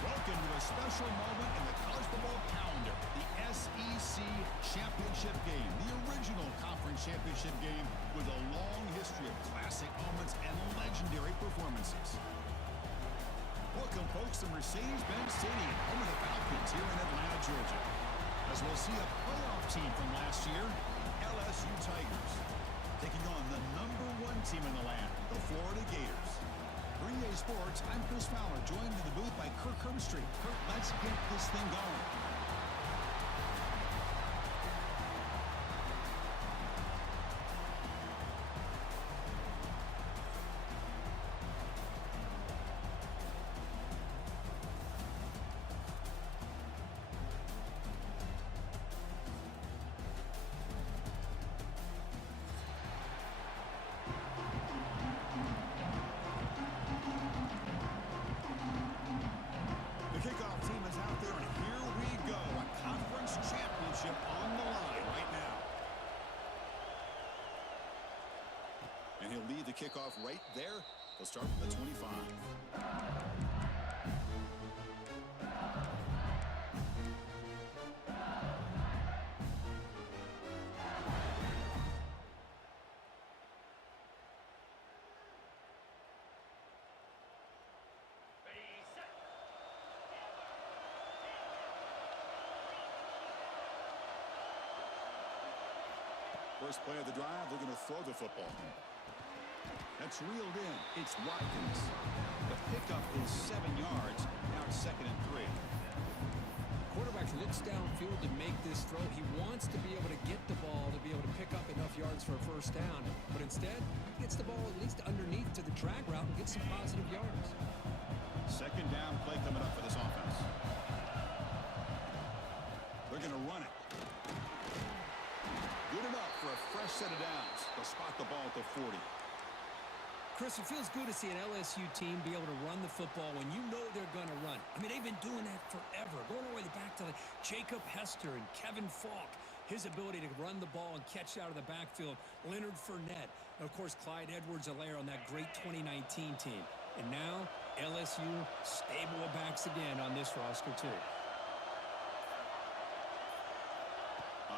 Welcome to a special moment in the college football calendar, the SEC Championship game, the original conference championship game with a long history of classic moments and legendary performances. Welcome, folks, to Mercedes-Benz Stadium, home of the Falcons here in Atlanta, Georgia, as we'll see a playoff team from last year, LSU Tigers, taking on the #1 team in the land, the Florida Gators. For EA Sports, I'm Chris Fowler, joined in the booth by Kirk Herbstreit. Kirk, let's get this thing going. Kickoff team is out there, and here we go. A conference championship on the line right now. And he'll lead the kickoff right there. He'll start from the 25. First play of the drive, they're going to throw the football. That's reeled in. It's Watkins. The pickup is 7 yards. Now it's 2nd and 3. Quarterback looks downfield to make this throw. He wants to be able to get the ball to be able to pick up enough yards for a first down. But instead, he gets the ball at least underneath to the drag route and gets some positive yards. 2nd down play coming up for this offense. They're going to run it. Good enough for a fresh set of downs. They'll spot the ball at the 40. Chris, it feels good to see an LSU team be able to run the football when you know they're going to run. I mean, they've been doing that forever, going all the way back to Jacob Hester and Kevin Falk. His ability to run the ball and catch out of the backfield. Leonard Fournette. And, of course, Clyde Edwards-Helaire on that great 2019 team. And now, LSU stable of backs again on this roster, too.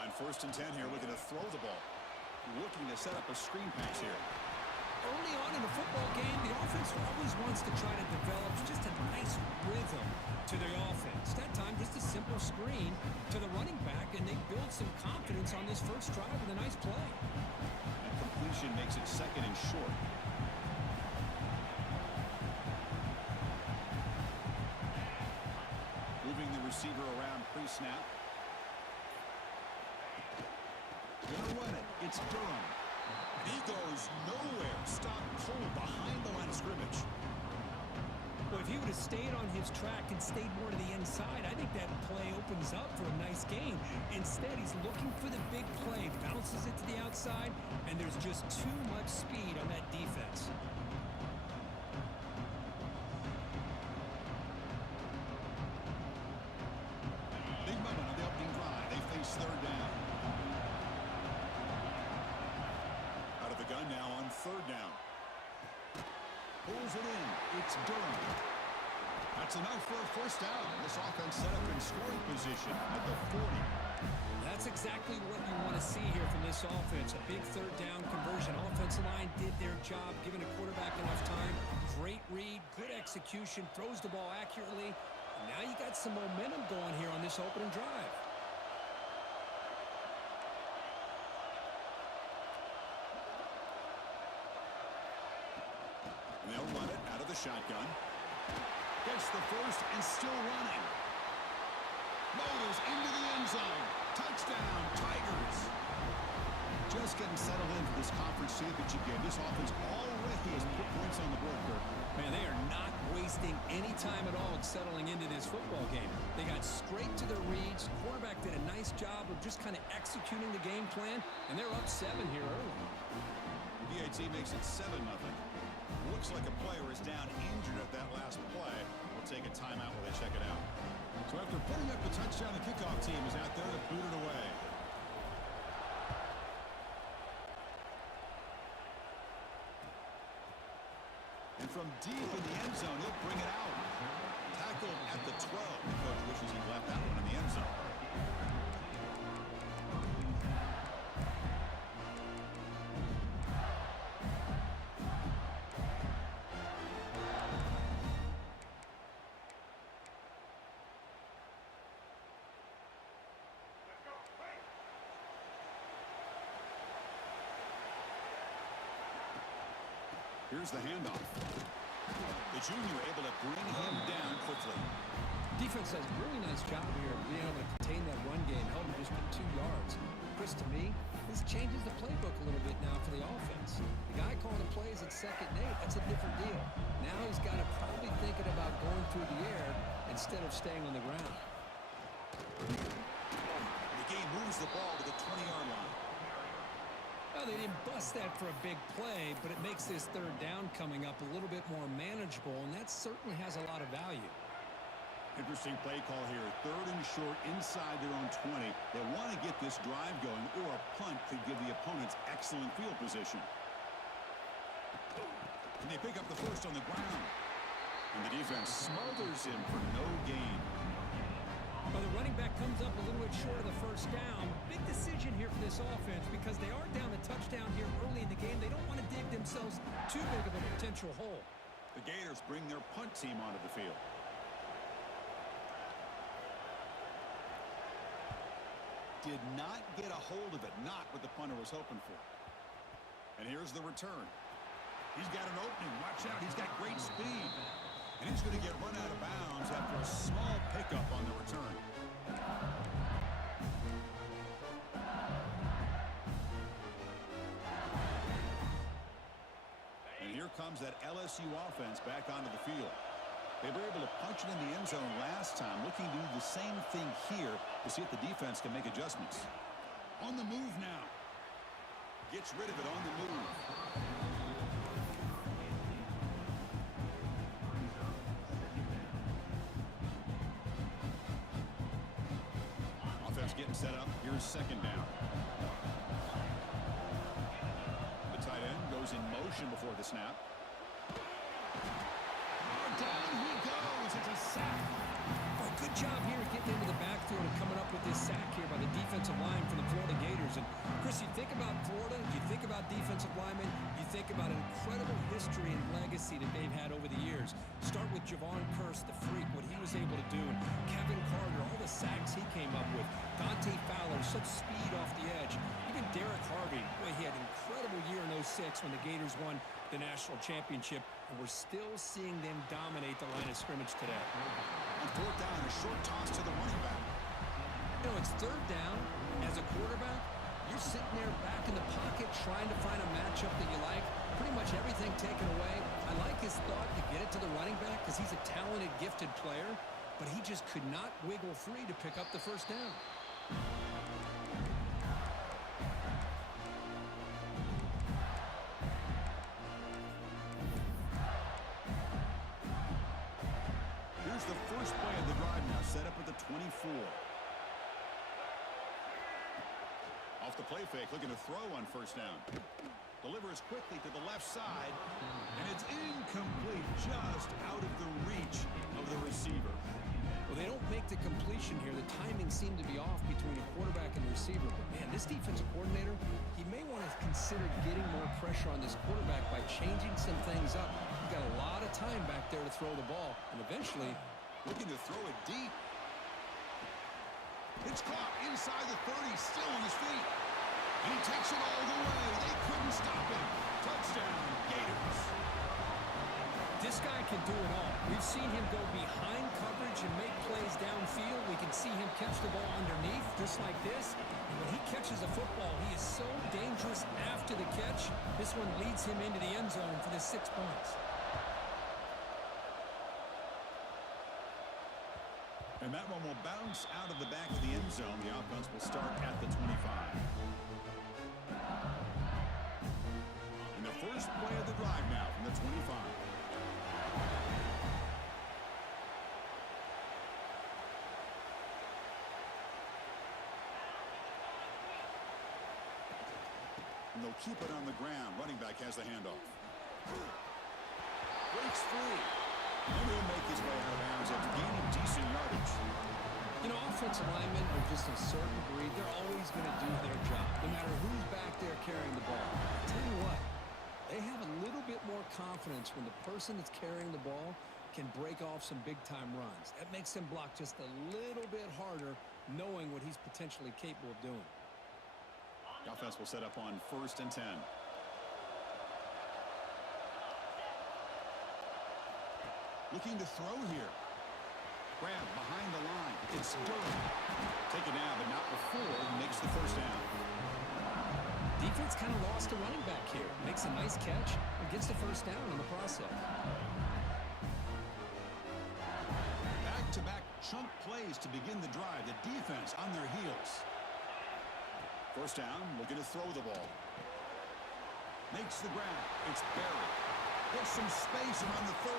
On 1st and 10 here, looking to throw the ball. Looking to set up a screen pass here. Early on in the football game, the offense always wants to try to develop just a nice rhythm to their offense. That time, just a simple screen to the running back, and they build some confidence on this first drive with a nice play. And completion makes it 2nd and short. Moving the receiver around pre-snap. Gonna run it. It's Durham. He goes nowhere. Stop cold behind the line of scrimmage. Well, if he would have stayed on his track and stayed more to the inside, I think that play opens up for a nice gain. Instead, he's looking for the big play, bounces it to the outside, and there's just too much speed on that defense. Big moment on the opening drive. They face 3rd down. The gun now on 3rd down. Pulls it in. It's Durham. That's enough for a first down. This offense set up in scoring position at the 40. That's exactly what you want to see here from this offense. A big 3rd down conversion. Offensive line did their job, giving a quarterback enough time. Great read, good execution, throws the ball accurately. And now you got some momentum going here on this opening drive. They'll run it out of the shotgun. Gets the first and still running. Motors into the end zone. Touchdown, Tigers. Just getting settled in for this conference championship game. This offense already has put points on the board, Kirk. Man, they are not wasting any time at all settling into this football game. They got straight to their reads. Quarterback did a nice job of just kind of executing the game plan, and they're up 7 here early. PAT makes it 7-0. Looks like a player is down injured at that last play. We'll take a timeout while they check it out. So after putting up the touchdown, the kickoff team is out there to boot it away. And from deep in the end zone, he'll bring it out. Tackled at the Here's the handoff. The junior able to bring him down quickly. Defense does a really nice job here of being able to contain that run game, held him just to 2 yards. Chris, to me, this changes the playbook a little bit now for the offense. The guy calling the plays at 2nd and 8, that's a different deal. Now he's got to probably thinking about going through the air instead of staying on the ground. The game moves the ball to the 20-yard line. Well, they didn't bust that for a big play, but it makes this 3rd down coming up a little bit more manageable, and that certainly has a lot of value. Interesting play call here. 3rd and short inside their own 20. They want to get this drive going, or a punt could give the opponents excellent field position. And they pick up the first on the ground. And the defense smothers him for no gain. Well, the running back comes up a little bit short of the 1st down. Big decision here for this offense because they are down a touchdown here early in the game. They don't want to dig themselves too big of a potential hole. The Gators bring their punt team onto the field. Did not get a hold of it. Not what the punter was hoping for. And here's the return. He's got an opening. Watch out. He's got great speed. And he's going to get run out of bounds after a small pickup on the return. And here comes that LSU offense back onto the field. They were able to punch it in the end zone last time, looking to do the same thing here to see if the defense can make adjustments. On the move now. Gets rid of it on the move. Offense getting set up. Here's 2nd down. The tight end goes in motion before the snap. Down he goes. It's a sack. Oh, good job here getting into the backfield and coming up with this sack here by the defensive line for the Florida Gators. And, Chris, you think about Florida, you think about defensive linemen, you think about an incredible history and legacy that they've had over the years. Start with Javon Kearse, the freak, what he was able to do. And Kevin Carter, all the sacks he came up with. Dante Fowler, such speed off the edge. Even Derek Harvey, boy, he had an incredible year in 06 when the Gators won the national championship. And we're still seeing them dominate the line of scrimmage today. On 4th down, a short toss to the running back. You know, it's 3rd down. As a quarterback, you're sitting there back in the pocket trying to find a matchup that you like. Pretty much everything taken away. I like his thought to get it to the running back because he's a talented, gifted player, but he just could not wiggle free to pick up the 1st down. Here's the first play of the drive now, set up at the 24. Off the play fake, looking to throw on 1st down. Delivers quickly to the left side, and it's incomplete, just out of the reach of the receiver. Well, they don't make the completion here. The timing seemed to be off between a quarterback and receiver. But, man, this defensive coordinator, he may want to consider getting more pressure on this quarterback by changing some things up. He's got a lot of time back there to throw the ball, and eventually looking to throw it deep. It's caught inside the 30, still on his feet. And he takes it all the way. They couldn't stop him. Touchdown, Gators. This guy can do it all. We've seen him go behind coverage and make plays downfield. We can see him catch the ball underneath, just like this. And when he catches a football, he is so dangerous after the catch. This one leads him into the end zone for the 6 points. And that one will bounce out of the back of the end zone. The offense will start at the 25. And the first play of the drive now from the 25. And they'll keep it on the ground. Running back has the handoff. Breaks free. And he'll make his way out of bounds after gaining decent yardage. You know, offensive linemen are just a certain breed. They're always going to do their job, no matter who's back there carrying the ball. I tell you what, they have a little bit more confidence when the person that's carrying the ball can break off some big-time runs. That makes them block just a little bit harder, knowing what he's potentially capable of doing. The offense will set up on 1st and 10. Looking to throw here. Grab behind the line. It's Durham. Taken down, but not before he makes the first down. Defense kind of lost a running back here. Makes a nice catch and gets the first down in the process. Back-to-back chunk plays to begin the drive. The defense on their heels. First down, looking to throw the ball. Makes the grab. It's Barry. Gets some space around the 30.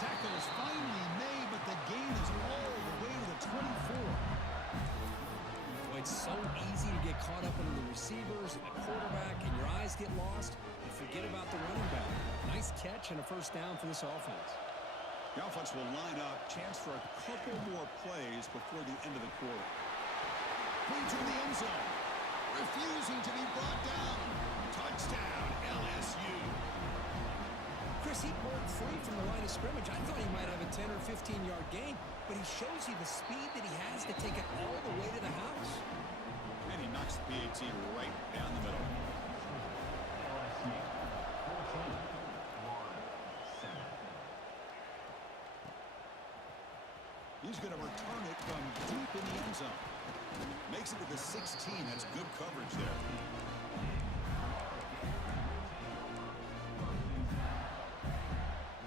Tackle is finally made, but the gain is all the way to the 24. Boy, it's so easy to get caught up in the receivers, the quarterback, and your eyes get lost. You forget about the running back. Nice catch and a first down for this offense. The offense will line up. Chance for a couple more plays before the end of the quarter. Leads in the end zone. Refusing to be brought down. Touchdown, LSU. Chris, he broke free from the line of scrimmage. I thought he might have a 10 or 15-yard gain, but he shows you the speed that he has to take it all the way to the house. And he knocks the PAT right down the middle. He's going to return it from deep in the end zone. Makes it to the 16. That's good coverage there.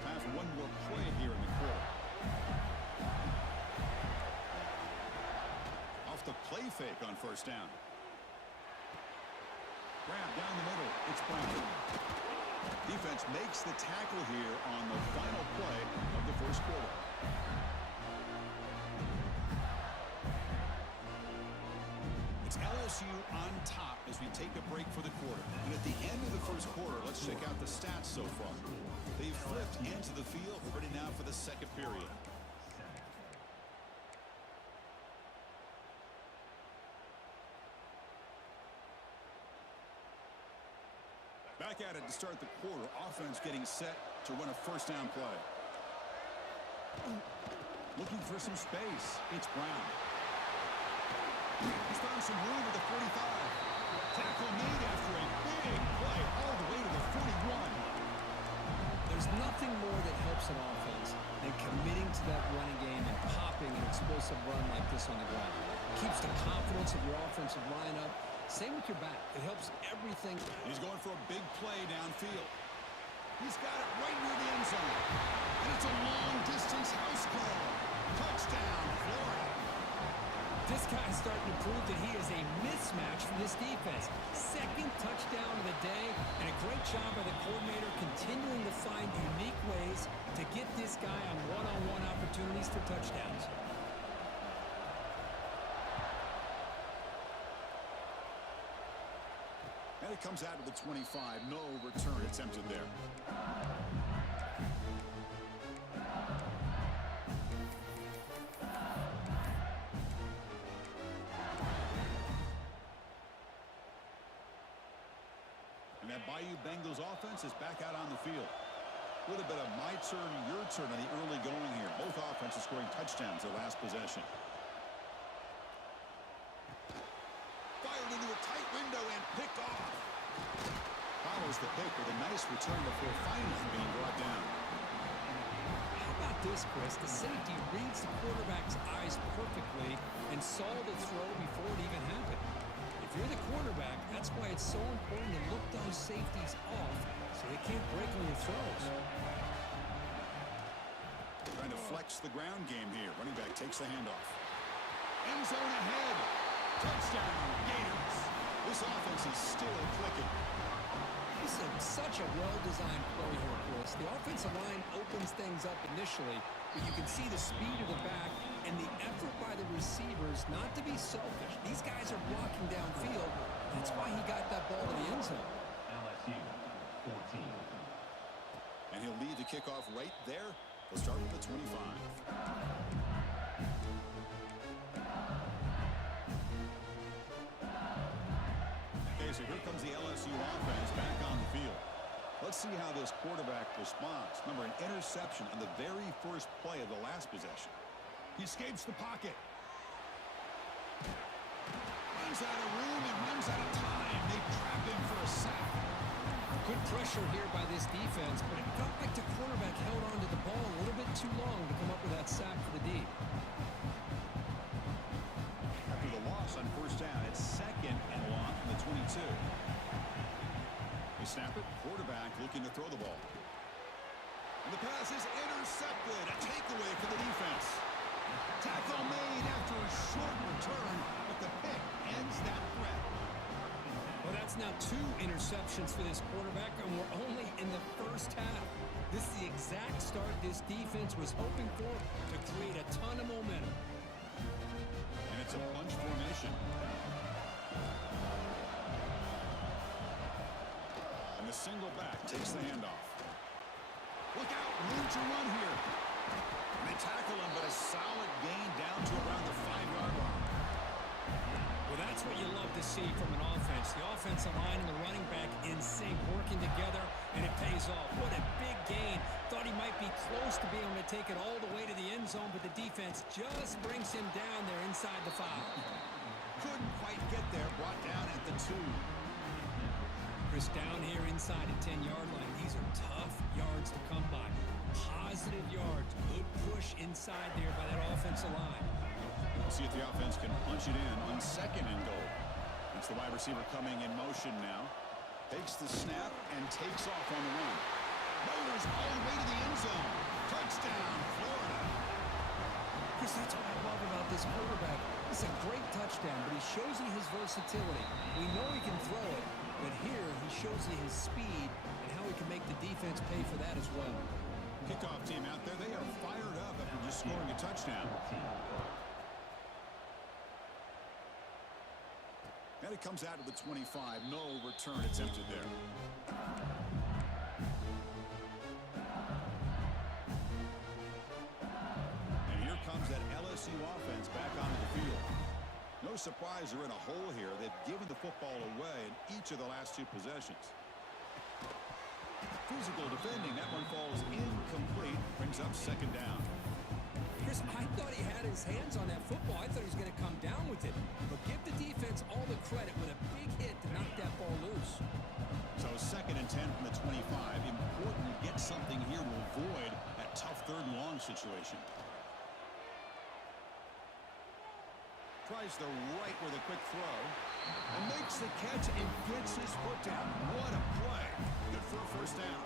Time for one more play here in the quarter. Off the play fake on first down. Grab down the middle. It's Brown. Defense makes the tackle here on the final play of the first quarter. It's LSU on top as we take a break for the quarter. And at the end of the first quarter, let's check out the stats so far. They've flipped into the field. We're ready now for the second period. Back at it to start the quarter. Offense getting set to run a first down play. Looking for some space. It's Brown. He's found some room at the 45. Tackle made after a big play all the way to the 41. There's nothing more that helps an offense than committing to that running game and popping an explosive run like this on the ground. Keeps the confidence of your offensive line up. Same with your back. It helps everything. He's going for a big play downfield. He's got it right near the end zone. And it's a long-distance house call. Touchdown, Florida. This guy's starting to prove that he is a mismatch for this defense. Second touchdown of the day, and a great job by the coordinator continuing to find unique ways to get this guy on one-on-one opportunities for touchdowns. And it comes out to the 25. No return attempted there. And that Bayou Bengals offense is back out on the field. A little bit of my turn, your turn on the early going here. Both offenses scoring touchdowns their last possession. Fired into a tight window and picked off. Follows the pick with a nice return before finally being brought down. How about this, Chris? The safety reads the quarterback's eyes perfectly and saw the throw before it even happened. If you're the quarterback, that's why it's so important to look those safeties off so they can't break on your throws. Trying to flex the ground game here. Running back takes the handoff. End zone ahead. Touchdown, Gators. This offense is still clicking. This is such a well-designed play here, Chris. The offensive line opens things up initially, but you can see the speed of the back and the effort by the receivers not to be selfish. These guys are blocking downfield. That's why he got that ball to the end zone. LSU, 14. And he'll lead the kickoff right there. We'll start with the 25. Okay, so here comes the LSU offense back on the field. Let's see how this quarterback responds. Remember, an interception on the very first play of the last possession. He escapes the pocket. Runs out of room and runs out of time. They trap him for a sack. Good pressure here by this defense, but it felt like the quarterback held on to the ball a little bit too long to come up with that sack for the D. After the loss on first down, it's 2nd and long from the 22. They snap it. Quarterback looking to throw the ball. And the pass is intercepted. A takeaway for the defense. Tackle made after a short return, but the pick ends that threat. Well, that's now 2 interceptions for this quarterback, and we're only in the first half. This is the exact start this defense was hoping for to create a ton of momentum. And it's a bunch formation. And the single back takes the handoff. Look out, room to run here. And they tackle him, but a solid gain down to around the 5-yard line. Well, that's what you love to see from an offense. The offensive line and the running back in sync, working together, and it pays off. What a big gain. Thought he might be close to being able to take it all the way to the end zone, but the defense just brings him down there inside the 5. Couldn't quite get there, brought down at the 2. Chris, down here inside the 10-yard line, these are tough yards to come by. Positive yards, good push inside there by that offensive line. We'll see if the offense can punch it in on 2nd and goal. It's the wide receiver coming in motion now. Takes the snap and takes off on the run. Motors all the way to the end zone. Touchdown, Florida. Chris, that's what I love about this quarterback. It's a great touchdown, but he shows you his versatility. We know he can throw it, but here he shows you his speed and how he can make the defense pay for that as well. Kickoff team out there, they are fired up after just scoring a touchdown. And it comes out to the 25. No return attempted there. And here comes that LSU offense back onto the field. No surprise they're in a hole here. They've given the football away in each of the last 2 possessions. Physical defending. That one falls incomplete. Brings up 2nd down. Chris, I thought he had his hands on that football. I thought he was going to come down with it. But give the defense all the credit with a big hit to knock that ball loose. So 2nd and 10 from the 25. Important to get something here to avoid that tough 3rd and long situation. Tries the right with a quick throw. And makes the catch and gets his foot down. What a play. Good for a first down.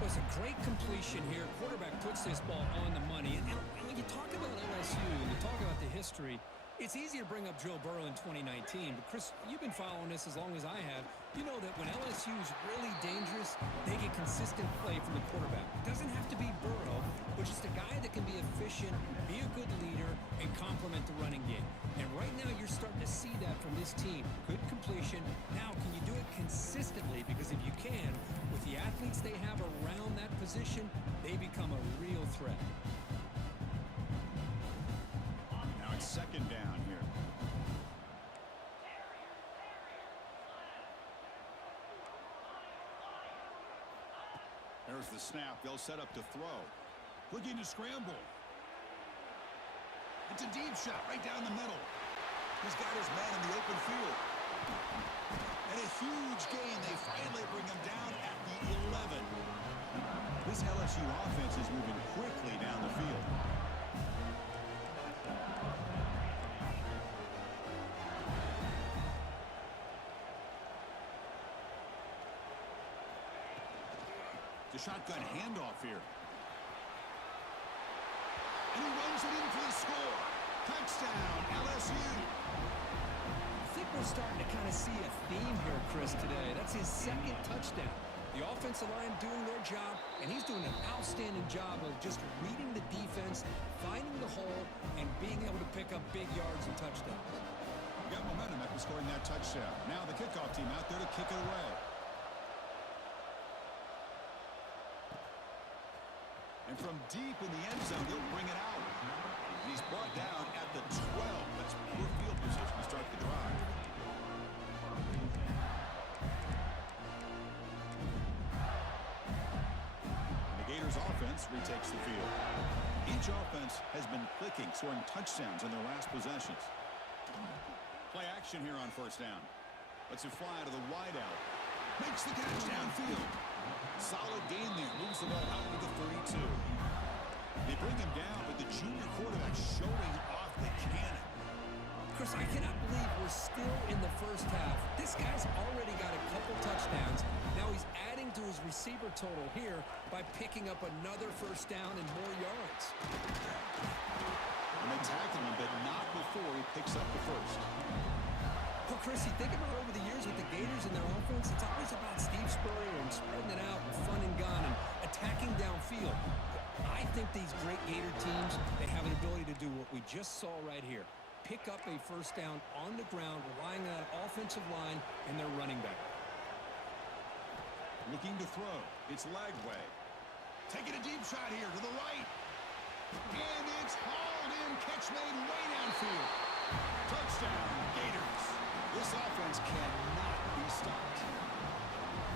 It was a great completion here. Quarterback puts this ball on the money. And when you talk about LSU and you talk about the history, it's easy to bring up Joe Burrow in 2019. But, Chris, you've been following this as long as I have. You know that when LSU is really dangerous, they get consistent play from the quarterback. It doesn't have to be Burrow, but just a guy that can be efficient, be a good leader, and complement the running game. And right now you're starting to see that from this team. Good completion. Now, can you do it consistently? Because if you can, with the athletes they have around that position, they become a real threat. Now it's 2nd down here. There's the snap. They'll set up to throw. Looking to scramble. It's a deep shot right down the middle. He's got his man in the open field. And a huge gain. They finally bring him down at the 11. This LSU offense is moving quickly down the field. The shotgun handoff here. And he runs it in for the score. Touchdown, LSU. I think we're starting to kind of see a theme here, Chris, today. That's his 2nd touchdown. The offensive line doing their job, and he's doing an outstanding job of just reading the defense, finding the hole, and being able to pick up big yards and touchdowns. Got momentum after scoring that touchdown. Now the kickoff team out there to kick it away. And from deep in the end zone, he'll bring it out. And he's brought down at the 12. That's poor field position to start the drive. The Gators offense retakes the field. Each offense has been clicking, scoring touchdowns in their last possessions. Play action here on first down. Let's it fly to the wideout. Makes the catch downfield. Solid gain there. Moves the ball out to the 32. They bring him down, but the junior quarterback showing off the cannon. Chris, I cannot believe we're still in the first half. This guy's already got a couple touchdowns. Now he's adding to his receiver total here by picking up another first down and more yards. And they tackle him, but not before he picks up the first. Well, Chris, you think about over the years with the Gators and their offense, it's always about Steve Spurrier and spreading it out and fun and gun and attacking downfield. But I think these great Gator teams, they have an ability to do what we just saw right here. Pick up a first down on the ground, relying on that offensive line and their running back. Looking to throw. It's Lagway. Taking a deep shot here to the right. And it's hauled in. Catch made way downfield. Touchdown, Gators. This offense cannot be stopped.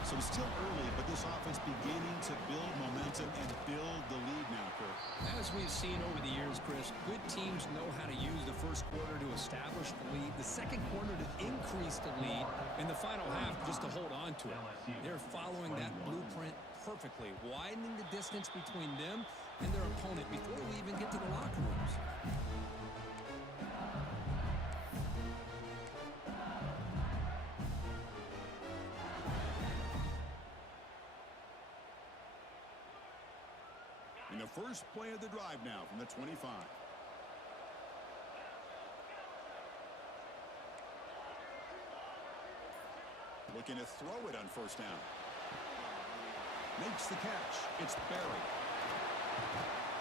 So it's still early, but this offense beginning to build momentum and build the lead now, Kurt. As we've seen over the years, Chris, good teams know how to use the first quarter to establish the lead, the second quarter to increase the lead, and the final half just to hold on to it. They're following that blueprint perfectly, widening the distance between them and their opponent before we even get to the locker rooms. In the first play of the drive now from the 25. Looking to throw it on first down. Makes the catch. It's Barry.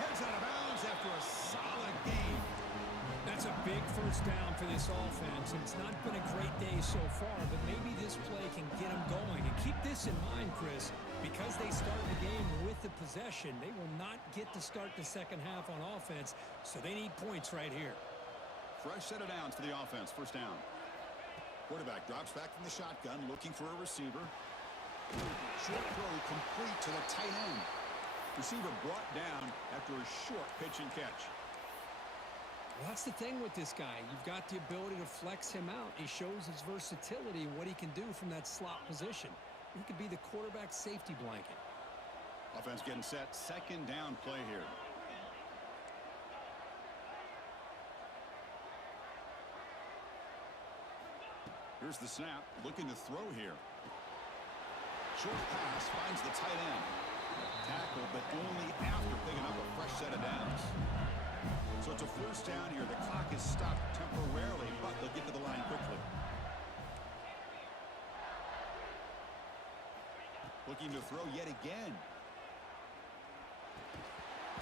Heads out of bounds after a solid game. That's a big first down for this offense, and it's not been a great day so far, but maybe this play can get them going. And keep this in mind, Chris, because they start the game with the possession, they will not get to start the second half on offense, so they need points right here. Fresh set of downs for the offense. First down. Quarterback drops back from the shotgun, looking for a receiver. Short throw complete to the tight end. Receiver brought down after a short pitch and catch. Well, that's the thing with this guy. You've got the ability to flex him out. He shows his versatility and what he can do from that slot position. He could be the quarterback safety blanket. Offense getting set. Second down play here. Here's the snap. Looking to throw here. Short pass finds the tight end. Tackle, but only after picking up a fresh set of downs. So it's a first down here. The clock is stopped temporarily, but they'll get to the line quickly. Looking to throw yet again.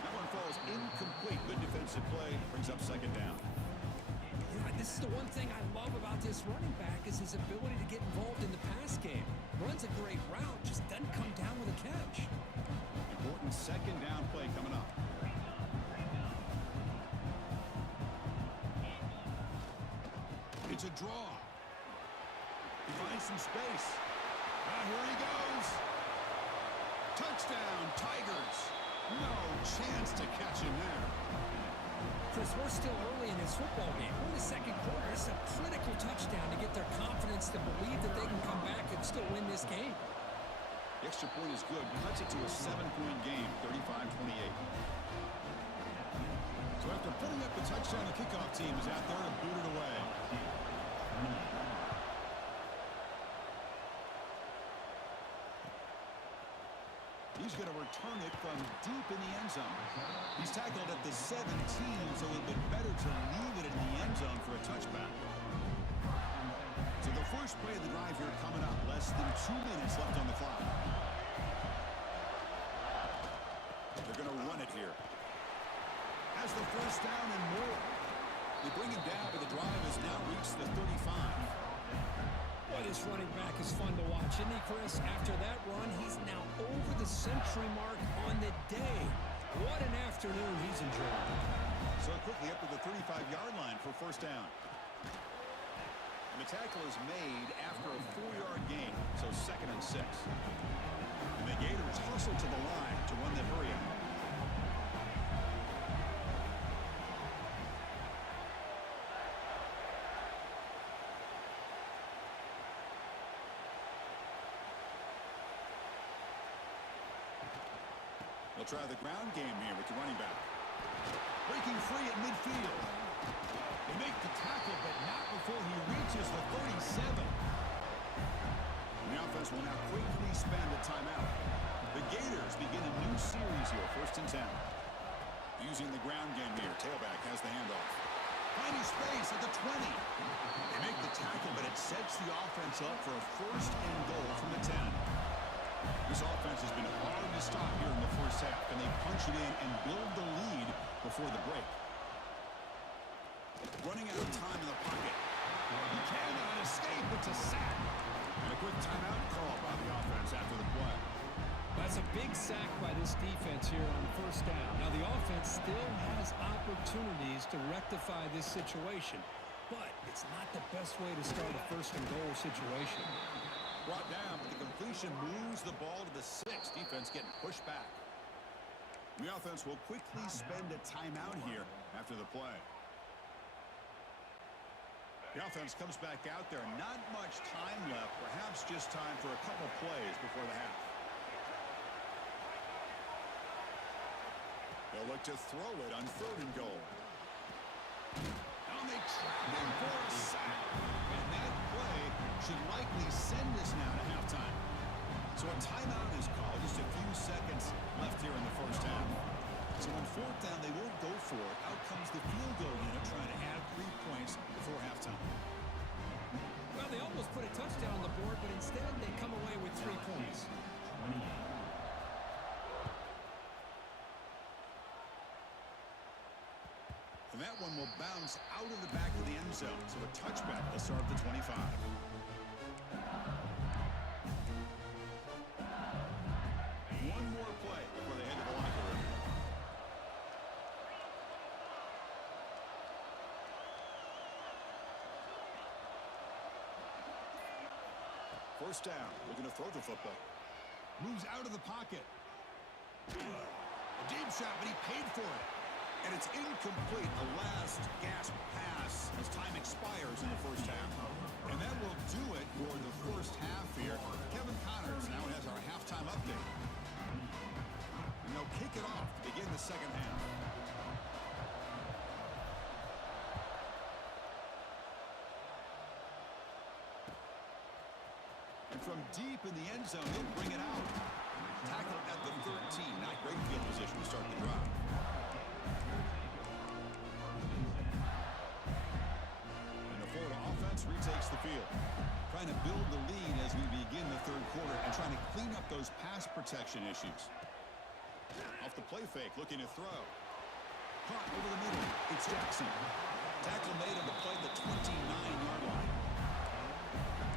That one falls incomplete. Good defensive play. Brings up second down. Yeah, this is the one thing I love about this running back is his ability to get involved in the pass game. Runs a great route, just doesn't come down with a catch. Important second down play coming up. It's a draw. He finds some space. Here he goes. Touchdown, Tigers. No chance to catch him there. Chris, we're still early in this football game. We're in the second quarter. It's a critical touchdown to get their confidence to believe that they can come back and still win this game. The extra point is good. Cuts it to a 7-point game, 35-28. So after putting up the touchdown, the kickoff team is out there to boot it away. He's going to return it from deep in the end zone. He's tackled at the 17, so it would be better to leave it in the end zone for a touchback. So the first play of the drive here coming up. Less than 2 minutes left on the clock. They're going to run it here. Has the first down and more. They bring him down, but the drive has now reached the 35. Boy, this running back is fun to watch, isn't he, Chris? After that run, he's now over the century mark on the day. What an afternoon he's enjoying. So quickly up to the 35-yard line for first down. And the tackle is made after a 4-yard gain, so 2nd and 6. And the Gators hustle to the line to run the hurry out. They'll try the ground game here with the running back. Breaking free at midfield. They make the tackle, but not before he reaches the 37. And the offense will now quickly spend a timeout. The Gators begin a new series here, 1st and 10. Using the ground game here. Tailback has the handoff. Finding space at the 20. They make the tackle, but it sets the offense up for a 1st and goal from the 10. This offense has been hard to stop here in the first half, and they punch it in and build the lead before the break. Running out of time in the pocket. He cannot escape. It's a sack. And a quick timeout call by the offense after the play. That's a big sack by this defense here on 1st down. Now, the offense still has opportunities to rectify this situation, but it's not the best way to start a 1st and goal situation. Brought down, but the completion moves the ball to the 6. Defense getting pushed back. The offense will quickly spend a timeout here after the play. The offense comes back out there. Not much time left. Perhaps just time for a couple plays before the half. They'll look to throw it on 3rd and goal. Now they trap him for a sack. And that play should likely send us now to halftime. So a timeout is called. Just a few seconds left here in the first half. So on 4th down, they won't go for it. Out comes the field goal unit trying to add 3 points before halftime. Well, they almost put a touchdown on the board, but instead they come away with 3 points. 28. And that one will bounce out of the back of the end zone. So a touchback will start the 25. One more play before they head to the locker room. First down. Looking to throw the football. Moves out of the pocket. A deep shot, but he paid for it. And it's incomplete. A last gasp pass as time expires in the first half. And that will do it for the first half here. Kevin Connors now has our halftime update. And they'll kick it off to begin the second half. And from deep in the end zone, he'll bring it out. Tackle at the 13. Not great field position to start the drive. Retakes the field. Trying to build the lead as we begin the 3rd quarter and trying to clean up those pass protection issues. Off the play fake, looking to throw. Caught over the middle. It's Jackson. Tackle made on the play at the 29-yard line.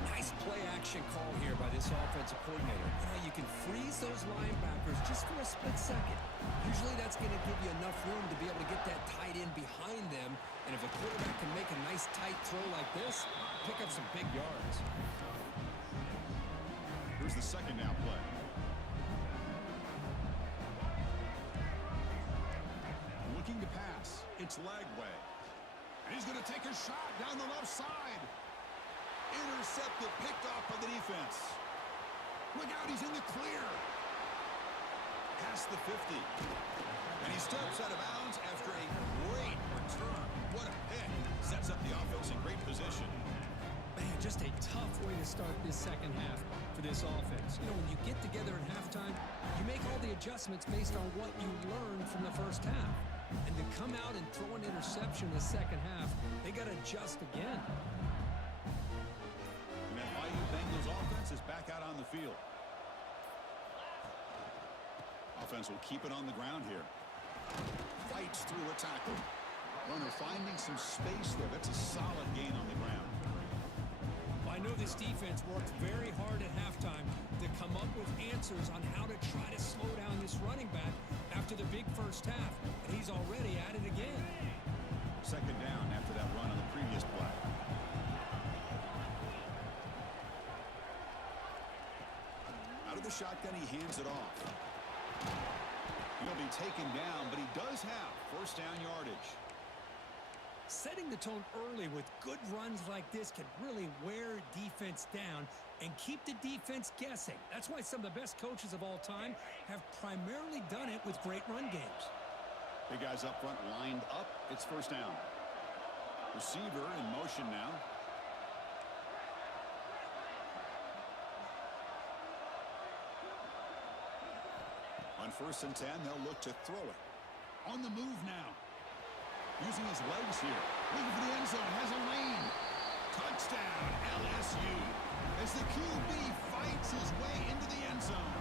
Nice play action call here by this offensive coordinator. You know, you can freeze those linebackers just for a split second. Usually that's going to give you enough room to be able to get that tight end behind them. And if a quarterback can make a nice tight throw like this, pick up some big yards. Here's the second down play. Looking to pass. It's Lagway. And he's going to take a shot down the left side. Intercepted, picked off by the defense. Look out, he's in the clear. Past the 50. And he steps out of bounds after a great return. What a pick. Sets up the offense in great position. Man, just a tough way to start this second half for this offense. You know, when you get together at halftime, you make all the adjustments based on what you learned from the first half. And to come out and throw an interception in the second half, they got to adjust again. And that Bayou Bengals offense is back out on the field. Offense will keep it on the ground here. Fights through a tackle. Runner finding some space there. That's a solid gain on the ground. Well, I know this defense worked very hard at halftime to come up with answers on how to try to slow down this running back after the big first half. And he's already at it again. Second down after that run on the previous play. Out of the shotgun, he hands it off. He'll be taken down, but he does have first down yardage. setting the tone early with good runs like this can really wear defense down and keep the defense guessing. That's why some of the best coaches of all time have primarily done it with great run games. Big guys up front lined up. It's first down. Receiver in motion now. On 1st and 10, they'll look to throw it. On the move now. Using his legs here. Looking for the end zone. Has a lane. Touchdown, LSU. As the QB fights his way into the end zone.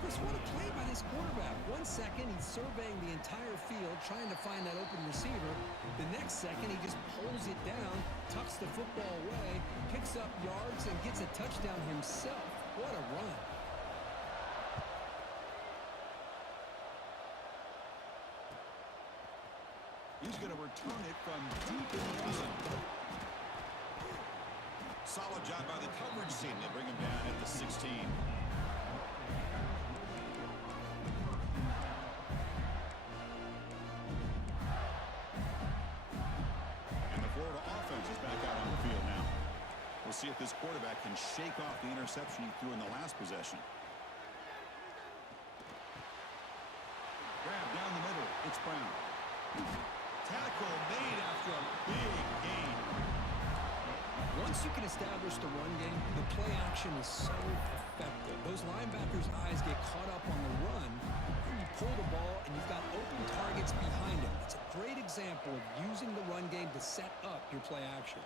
Chris, what a play by this quarterback. 1 second, he's surveying the entire field, trying to find that open receiver. The next second, he just pulls it down, tucks the football away, picks up yards, and gets a touchdown himself. What a run. He's going to return it from deep in the end zone. Solid job by the coverage team. They bring him down at the 16. And the Florida offense is back out on the field now. We'll see if this quarterback can shake off the interception he threw in the last possession. Grab down the middle. It's Brown. Tackle made after a big gain. Once you can establish the run game, the play action is so effective. Those linebackers' eyes get caught up on the run, and you pull the ball, and you've got open targets behind him. It's a great example of using the run game to set up your play action.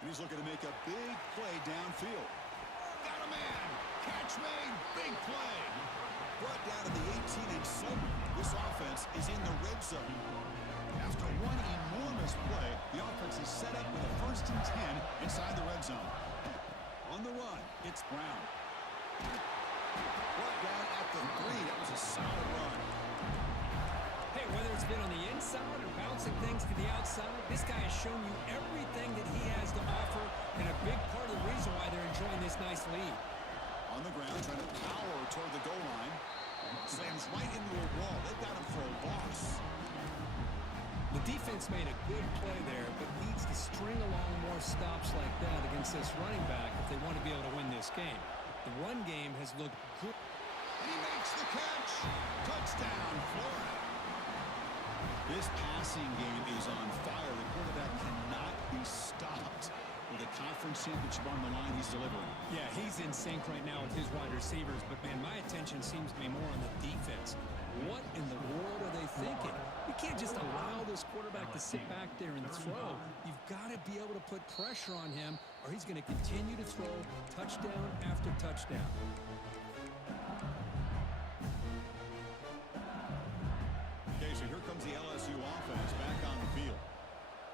And he's looking to make a big play downfield. Got a man. Catch made. Big play. Brought down to the 18, and suddenly this offense is in the red zone. After one enormous play, the offense is set up with a 1st and 10 inside the red zone. On the run, it's Brown. Brought down at the 3. That was a solid run. Hey, whether it's been on the inside or bouncing things to the outside, this guy has shown you everything that he has to offer, and a big part of the reason why they're enjoying this nice lead. On the ground, trying to power toward the goal line. Slams right into a wall. They've got him for a loss. The defense made a good play there, but needs to string along more stops like that against this running back if they want to be able to win this game. The run game has looked good. He makes the catch. Touchdown, Florida. This passing game is on fire. The quarterback cannot be stopped. With a conference championship on the line, he's delivering. Yeah, he's in sync right now with his wide receivers, but, man, my attention seems to be more on the defense. What in the world are they thinking? You can't just allow this quarterback to sit back there and throw. You've got to be able to put pressure on him, or he's going to continue to throw touchdown after touchdown. Okay, so here comes the LSU offense back on the field.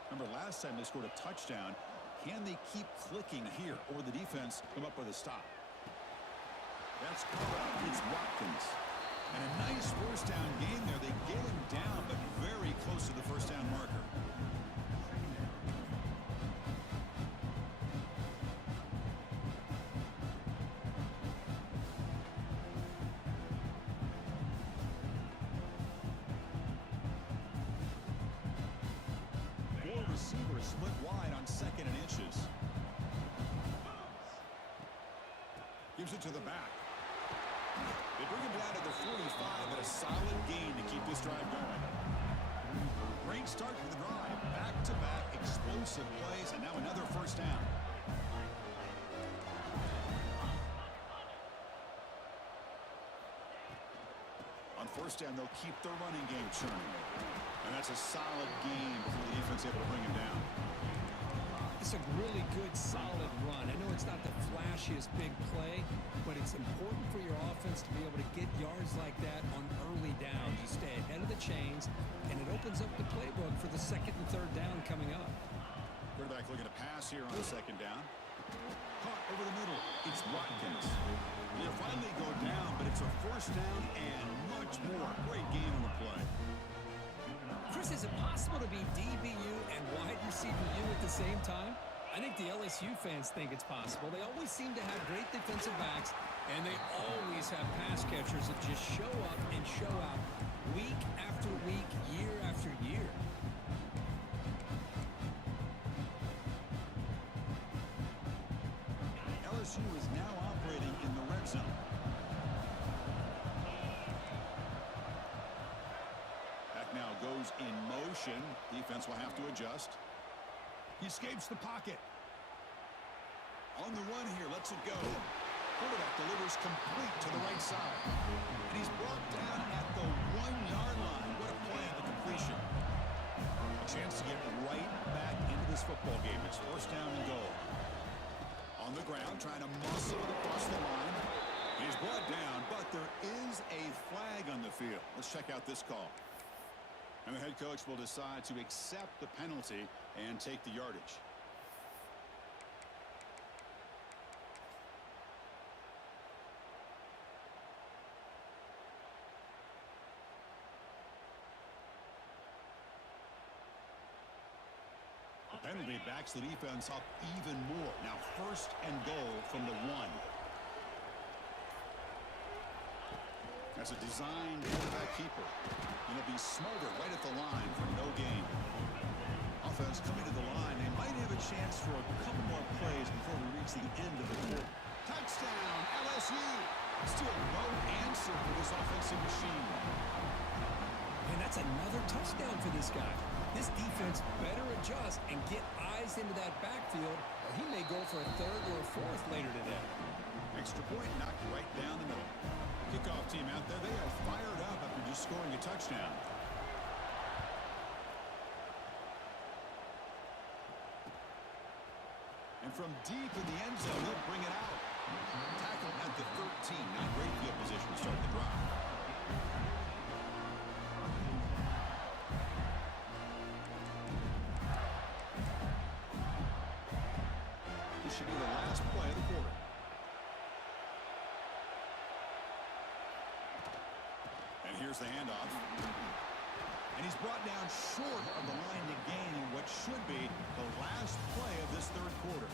Remember, last time they scored a touchdown. Can they keep clicking here, or the defense come up with a stop? That's caught. It's Watkins. And a nice 1st down game there. They get him down, but very close to the 1st down marker. Four receivers split wide on 2nd and inches. Gives it to the back. They bring him down to the 45, but a solid gain to keep this drive going. Great start to the drive. Back-to-back explosive plays, and now another 1st down. On 1st down, they'll keep their running game churning. And that's a solid game before the defense able to bring him down. It's a really good, solid run. I know it's not the flashiest big play, but it's important for your offense to be able to get yards like that on early downs. You stay ahead of the chains, and it opens up the playbook for the 2nd and 3rd down coming up. Quarterback looking to pass here on the 2nd down. Caught over the middle. It's Watkins. They'll finally go down, but it's a 1st down and much more. Great game on the play. Chris, is it possible to be DBU and wide receiver U at the same time? I think the LSU fans think it's possible. They always seem to have great defensive backs, and they always have pass catchers that just show up and show out week after week, year after year. motion. Defense will have to adjust. He escapes the pocket. On the run here, lets it go. Quarterback delivers complete to the right side. And he's brought down at the 1-yard line. What a play on the completion. A chance to get right back into this football game. It's first down and goal. On the ground, trying to muscle it across the line. He's brought down, but there is a flag on the field. Let's check out this call. And the head coach will decide to accept the penalty and take the yardage. The penalty backs the defense up even more. Now first and goal from the 1. That's a designed quarterback keeper. And he'll be smothered right at the line for no gain. Offense coming to the line. They might have a chance for a couple more plays before we reach the end of the quarter. Touchdown, LSU. Still no answer for this offensive machine. And that's another touchdown for this guy. This defense better adjust and get eyes into that backfield, or he may go for a third or a fourth later today. Extra point knocked right down the middle. Kickoff team out there, they are fired up after just scoring a touchdown. And from deep in the end zone, he'll bring it out. Tackle at the 13. Not great field position to start the drive. This should be the last play of the quarter. And here's the handoff. And he's brought down short of the line to gain in what should be the last play of this third quarter.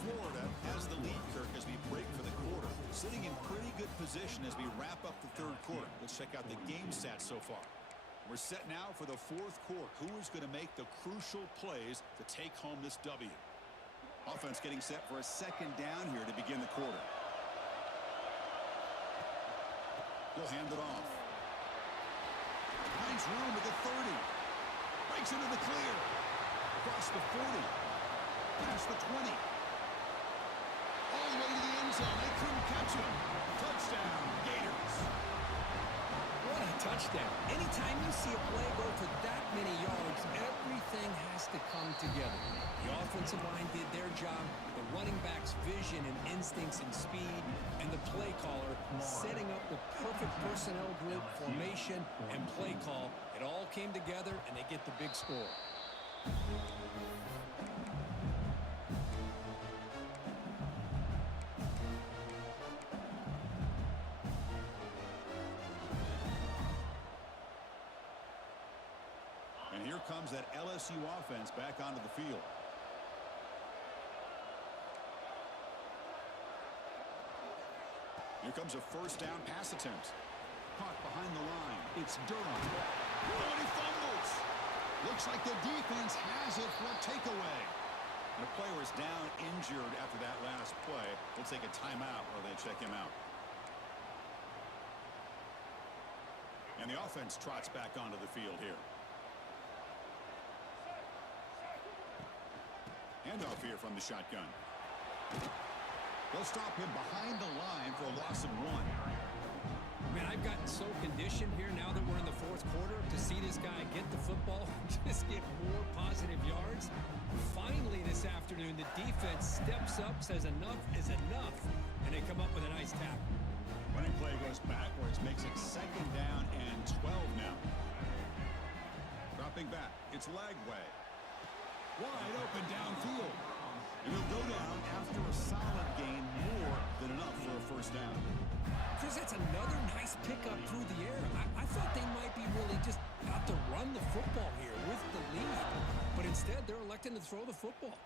Florida has the lead, Kirk, as we break for the quarter. Sitting in pretty good position as we wrap up the third quarter. Let's check out the game stats so far. We're set now for the fourth quarter. Who is going to make the crucial plays to take home this W? Offense getting set for a second down here to begin the quarter. He'll hand it off. Finds room at the 30. Breaks into the clear. Across the 40. Past the 20. All the way to the end zone. They couldn't catch him. Touchdown, Gators. What a touchdown. Anytime you see a play go for that many yards, everything has to come together. The offensive line did their job, the running back's vision and instincts and speed, and the play caller setting up the perfect personnel group, formation, and play call. It all came together, and they get the big score. And here comes that LSU offense back onto the field. Here comes a first down pass attempt. Caught behind the line. It's Durham. Oh, and he fumbles. Looks like the defense has it for a takeaway. And the player is down injured after that last play. We'll take a timeout while they check him out. And the offense trots back onto the field here. Handoff here from the shotgun. They'll stop him behind the line for a loss of 1. Man, I've gotten so conditioned here now that we're in the fourth quarter to see this guy get the football, just get more positive yards. Finally this afternoon, the defense steps up, says enough is enough, and they come up with a nice tackle. Running play goes backwards, makes it second down and 12 now. Dropping back, it's Lagway. Wide open downfield. And he'll go down after a solid gain, more than enough for a first down. Chris, that's another nice pickup through the air. I thought they might be really just out to run the football here with the lead. But instead, they're electing to throw the football.